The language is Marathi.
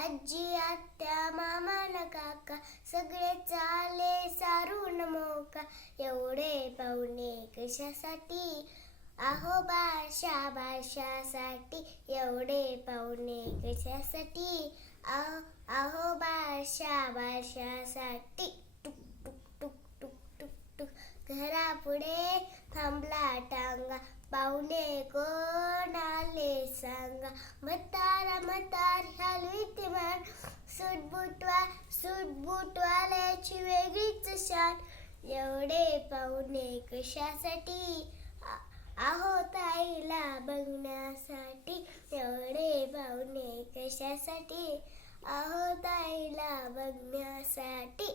आजी आत्या मामा न काका सगळे चाले सारून मोका. एवढे पाहुणे कशासाठी? आहो बारशा बारशासाठी. एवढे पाहुणे कशासाठी? आहो बारशा बारशासाठी. टुक टुक टुक टुक टुक टुक. घरापुढे थांबला टांगा, पाहुणे कोण आले सांगा. म्हातारा म्हातारी हलवीत मान, सूटबूटवाल्याची वेगळीच शान. एवढे पाहुणे कशासाठी? आहो ताईला बघण्यासाठी. एवढे पाहुणे कशासाठी? आहो ताईला बघण्यासाठी.